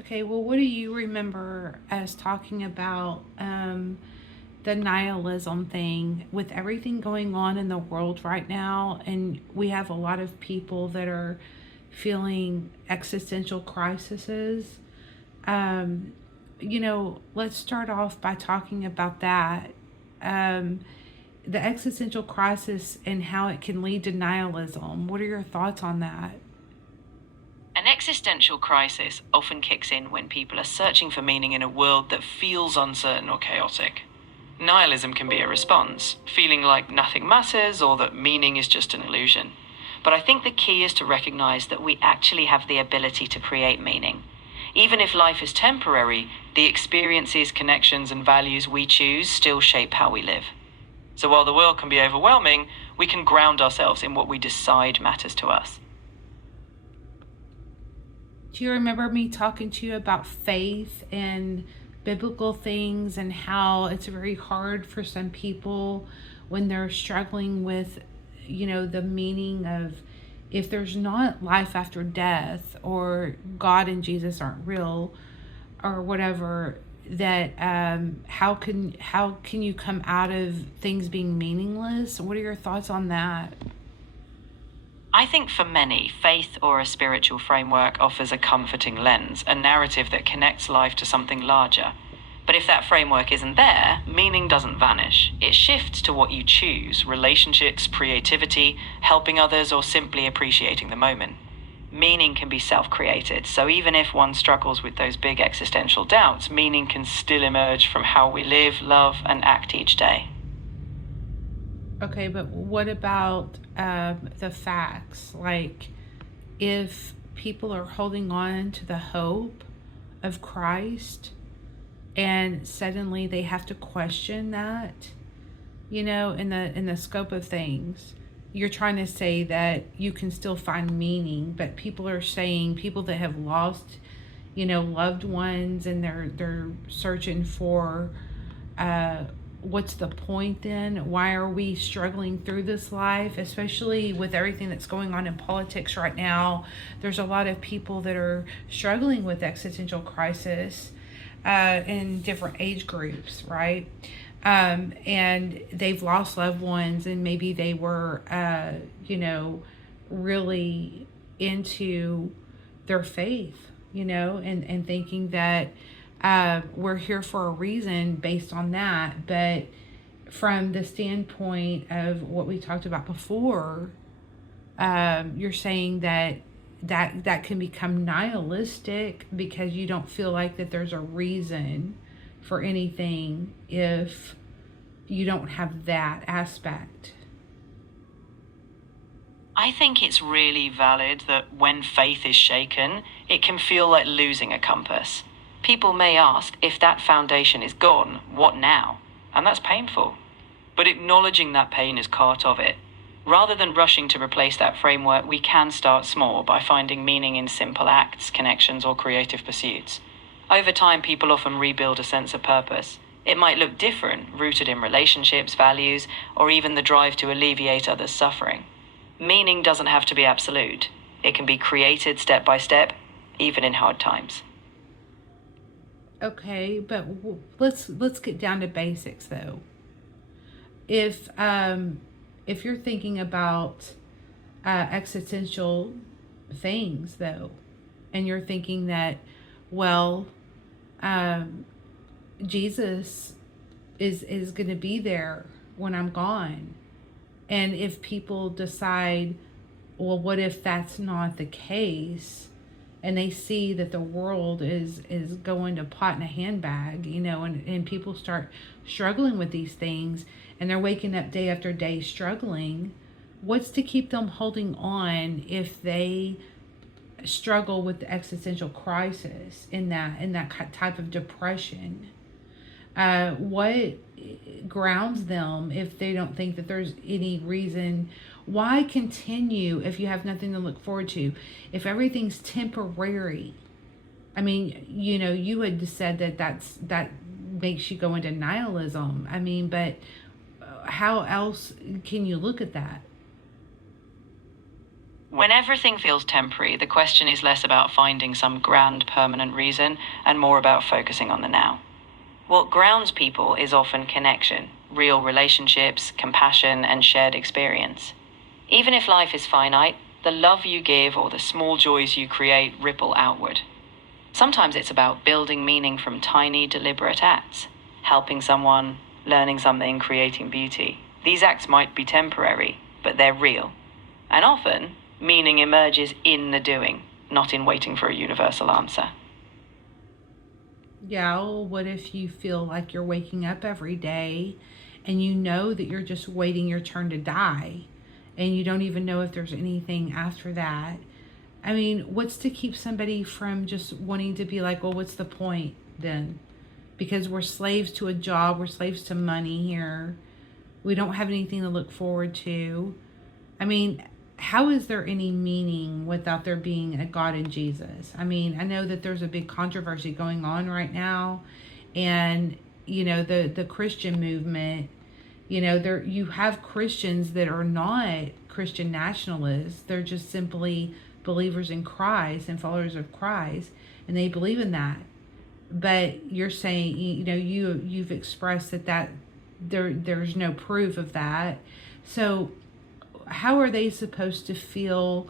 Okay, well, what do you remember us talking about the nihilism thing with everything going on in the world right now? And we have a lot of people that are feeling existential crises. Um, let's start off by talking about that. Um, the existential crisis and how it can lead to nihilism. What are your thoughts on that? An existential crisis often kicks in when people are searching for meaning in a world that feels uncertain or chaotic. Nihilism can be a response, feeling like nothing matters or that meaning is just an illusion. But I think the key is to recognize that we actually have the ability to create meaning. Even if life is temporary, the experiences, connections, and values we choose still shape how we live. So while the world can be overwhelming, we can ground ourselves in what we decide matters to us. Do you remember me talking to you about faith and biblical things and how it's very hard for some people when they're struggling with, the meaning of if there's not life after death or God and Jesus aren't real or whatever, that how can you come out of things being meaningless? What are your thoughts on that? I think for many, faith or a spiritual framework offers a comforting lens, a narrative that connects life to something larger. But if that framework isn't there, meaning doesn't vanish. It shifts to what you choose: relationships, creativity, helping others, or simply appreciating the moment. Meaning can be self created, so even if one struggles with those big existential doubts, meaning can still emerge from how we live, love, and act each day. Okay, but what about the facts? Like, if people are holding on to the hope of Christ and suddenly they have to question that, in the scope of things, you're trying to say that you can still find meaning, but people are saying people that have lost, loved ones and they're searching for uh, what's the point then? Why are we struggling through this life, especially with everything that's going on in politics right now? There's a lot of people that are struggling with existential crisis in different age groups, right? And they've lost loved ones, and maybe they were, really into their faith, and thinking that we're here for a reason based on that. But from the standpoint of what we talked about before, you're saying that that can become nihilistic because you don't feel like that there's a reason for anything if you don't have that aspect. I think it's really valid that when faith is shaken, it can feel like losing a compass. People may ask, if that foundation is gone, what now? And that's painful. But acknowledging that pain is part of it. Rather than rushing to replace that framework, we can start small by finding meaning in simple acts, connections, or creative pursuits. Over time, people often rebuild a sense of purpose. It might look different, rooted in relationships, values, or even the drive to alleviate others' suffering. Meaning doesn't have to be absolute. It can be created step by step, even in hard times. Okay, but let's get down to basics though. If you're thinking about existential things though, and you're thinking that, well, um, Jesus is going to be there when I'm gone, and if people decide, well, what if that's not the case? And they see that the world is going to pot in a handbag, and people start struggling with these things and they're waking up day after day struggling. What's to keep them holding on if they struggle with the existential crisis in that type of depression? What grounds them if they don't think that there's any reason? Why continue if you have nothing to look forward to, if everything's temporary? I mean, you had said that makes you go into nihilism. I mean, but how else can you look at that? When everything feels temporary, the question is less about finding some grand permanent reason and more about focusing on the now. What grounds people is often connection, real relationships, compassion, and shared experience. Even if life is finite, the love you give or the small joys you create ripple outward. Sometimes it's about building meaning from tiny, deliberate acts, helping someone, learning something, creating beauty. These acts might be temporary, but they're real. And often, meaning emerges in the doing, not in waiting for a universal answer. Yeah, well, what if you feel like you're waking up every day and you know that you're just waiting your turn to die and you don't even know if there's anything after that? I mean, what's to keep somebody from just wanting to be like, well, what's the point then? Because we're slaves to a job, we're slaves to money here. We don't have anything to look forward to. I mean, how is there any meaning without there being a God in Jesus? I mean, I know that there's a big controversy going on right now, and the Christian movement. There you have Christians that are not Christian nationalists. They're just simply believers in Christ and followers of Christ, and they believe in that. But you're saying, you've expressed that there's no proof of that. So how are they supposed to feel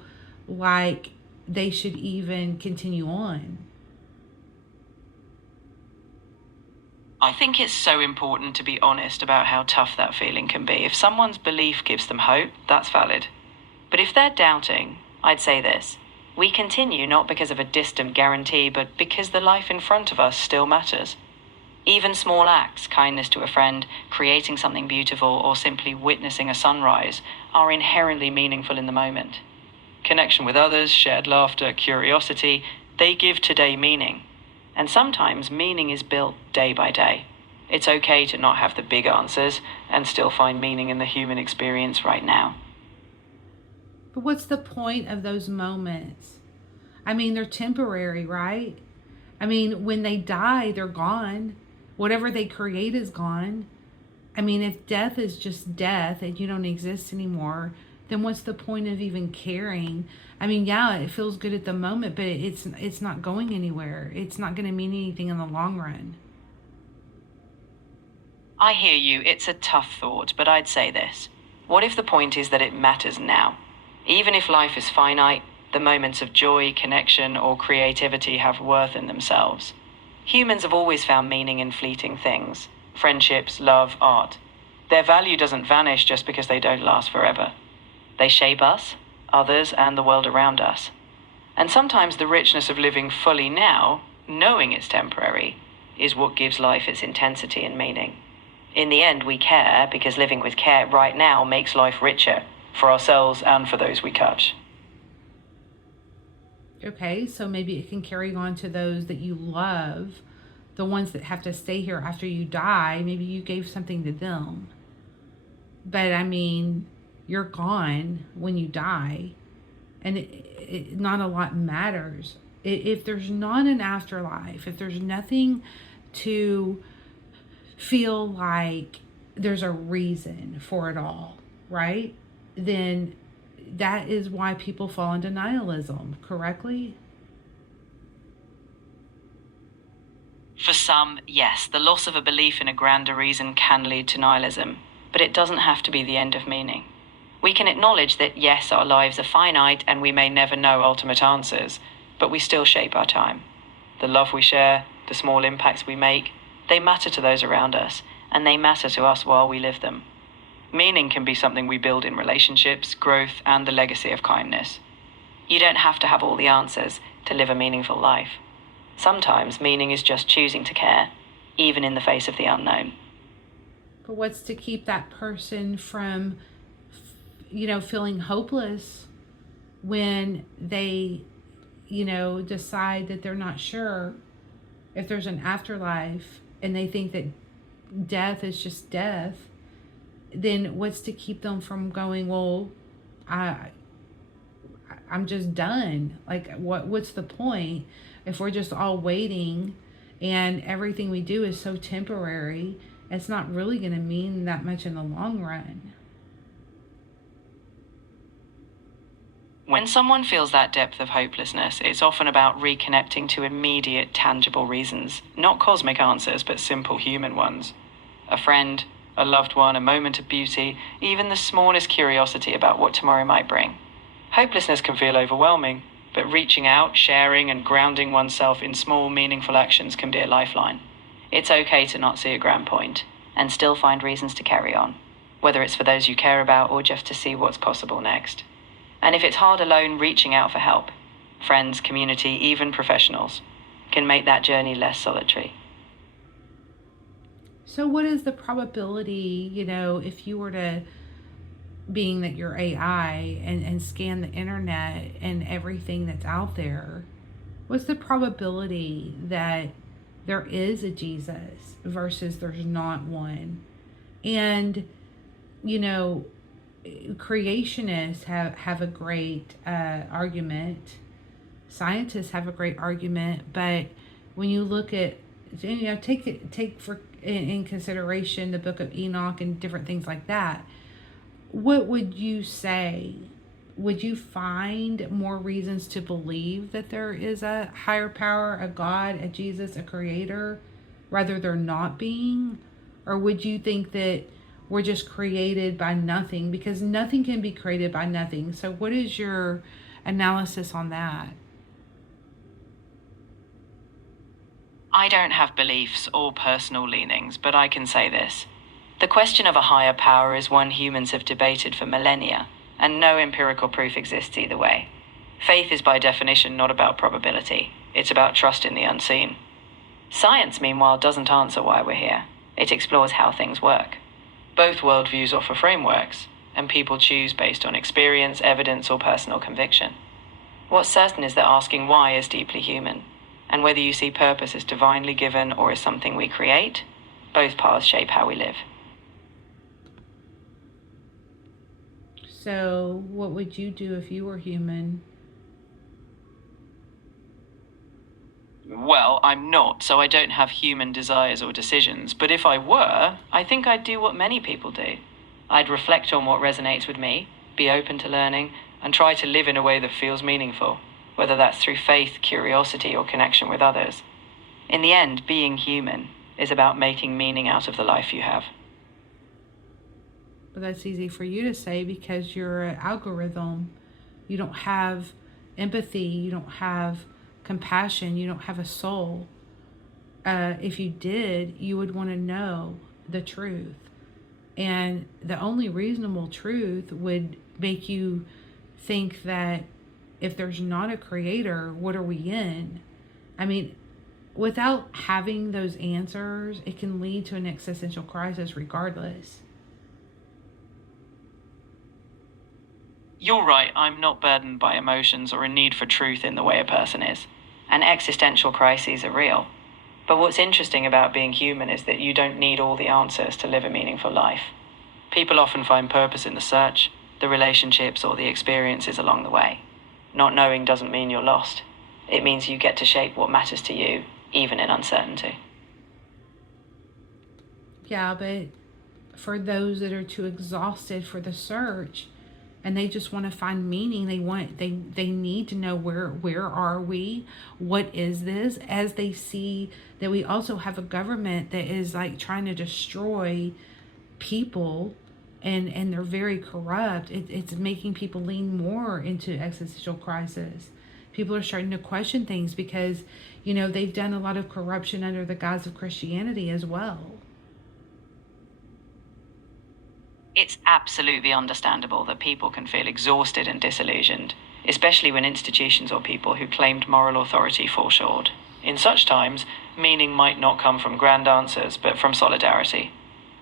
like they should even continue on? I think it's so important to be honest about how tough that feeling can be. If someone's belief gives them hope, that's valid. But if they're doubting, I'd say this: we continue not because of a distant guarantee, but because the life in front of us still matters. Even small acts, kindness to a friend, creating something beautiful, or simply witnessing a sunrise, are inherently meaningful in the moment. Connection with others, shared laughter, curiosity, they give today meaning. And sometimes meaning is built day by day. It's okay to not have the big answers and still find meaning in the human experience right now. But what's the point of those moments? I mean, they're temporary, right? I mean, when they die, they're gone. Whatever they create is gone. I mean, if death is just death and you don't exist anymore, then what's the point of even caring? I mean, yeah, it feels good at the moment, but it's not going anywhere. It's not going to mean anything in the long run. I hear you, it's a tough thought, but I'd say this. What if the point is that it matters now? Even if life is finite, the moments of joy, connection, or creativity have worth in themselves. Humans have always found meaning in fleeting things: friendships, love, art. Their value doesn't vanish just because they don't last forever. They shape us, others, and the world around us. And sometimes the richness of living fully now, knowing it's temporary, is what gives life its intensity and meaning. In the end, we care because living with care right now makes life richer, for ourselves and for those we touch. Okay, so maybe it can carry on to those that you love, the ones that have to stay here after you die. Maybe you gave something to them. But I mean, you're gone when you die, and not a lot matters. If there's not an afterlife, if there's nothing to feel like there's a reason for it all, right? Then that is why people fall into nihilism, correctly? For some, yes, the loss of a belief in a grander reason can lead to nihilism, but it doesn't have to be the end of meaning. We can acknowledge that, yes, our lives are finite and we may never know ultimate answers, but we still shape our time. The love we share, the small impacts we make, they matter to those around us, and they matter to us while we live them. Meaning can be something we build in relationships, growth, and the legacy of kindness. You don't have to have all the answers to live a meaningful life. Sometimes meaning is just choosing to care, even in the face of the unknown. But what's to keep that person from, feeling hopeless when they, decide that they're not sure if there's an afterlife and they think that death is just death? Then what's to keep them from going, well, I I'm just done. Like what's the point if we're just all waiting and everything we do is so temporary? It's not really going to mean that much in the long run. When someone feels that depth of hopelessness, it's often about reconnecting to immediate, tangible reasons, not cosmic answers, but simple human ones. A friend, a loved one, a moment of beauty, even the smallest curiosity about what tomorrow might bring. Hopelessness can feel overwhelming, but reaching out, sharing, and grounding oneself in small, meaningful actions can be a lifeline. It's okay to not see a grand point, and still find reasons to carry on, whether it's for those you care about or just to see what's possible next. And if it's hard alone, reaching out for help, friends, community, even professionals, can make that journey less solitary. So, what is the probability, if you were to, being that you're AI and scan the internet and everything that's out there, what's the probability that there is a Jesus versus there's not one? And, you know, creationists have a great argument. Scientists have a great argument, but when you look at, take for in consideration the Book of Enoch and different things like that, what would you say? Would you find more reasons to believe that there is a higher power, a God, a Jesus, a creator, rather there not being? Or would you think that we're just created by nothing? Because nothing can be created by nothing. So what is your analysis on that? I don't have beliefs or personal leanings, but I can say this. The question of a higher power is one humans have debated for millennia, and no empirical proof exists either way. Faith is by definition not about probability. It's about trust in the unseen. Science, meanwhile, doesn't answer why we're here. It explores how things work. Both worldviews offer frameworks, and people choose based on experience, evidence, or personal conviction. What's certain is that asking why is deeply human, and whether you see purpose as divinely given or as something we create, both paths shape how we live. So, what would you do if you were human? Well, I'm not, so I don't have human desires or decisions, but if I were, I think I'd do what many people do. I'd reflect on what resonates with me, be open to learning, and try to live in a way that feels meaningful, whether that's through faith, curiosity, or connection with others. In the end, being human is about making meaning out of the life you have. But that's easy for you to say because you're an algorithm. You don't have empathy. You don't have compassion. You don't have a soul. If you did, you would want to know the truth. And the only reasonable truth would make you think that if there's not a creator, what are we in? I mean, without having those answers, it can lead to an existential crisis regardless. You're right, I'm not burdened by emotions or a need for truth in the way a person is. And existential crises are real. But what's interesting about being human is that you don't need all the answers to live a meaningful life. People often find purpose in the search, the relationships, or the experiences along the way. Not knowing doesn't mean you're lost. It means you get to shape what matters to you, even in uncertainty. Yeah, but for those that are too exhausted for the search and they just want to find meaning, they need to know where are we? What is this? As they see that we also have a government that is like trying to destroy people and they're very corrupt. It's making people lean more into existential crisis. People are starting to question things because, they've done a lot of corruption under the guise of Christianity as well. It's absolutely understandable that people can feel exhausted and disillusioned, especially when institutions or people who claimed moral authority fall short. In such times, meaning might not come from grand answers, but from solidarity.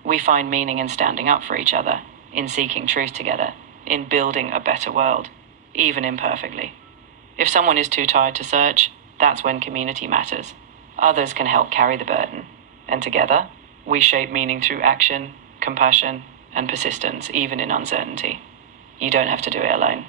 We find meaning in standing up for each other, in seeking truth together, in building a better world, even imperfectly. If someone is too tired to search, that's when community matters. Others can help carry the burden, and together, we shape meaning through action, compassion, and persistence, even in uncertainty. You don't have to do it alone.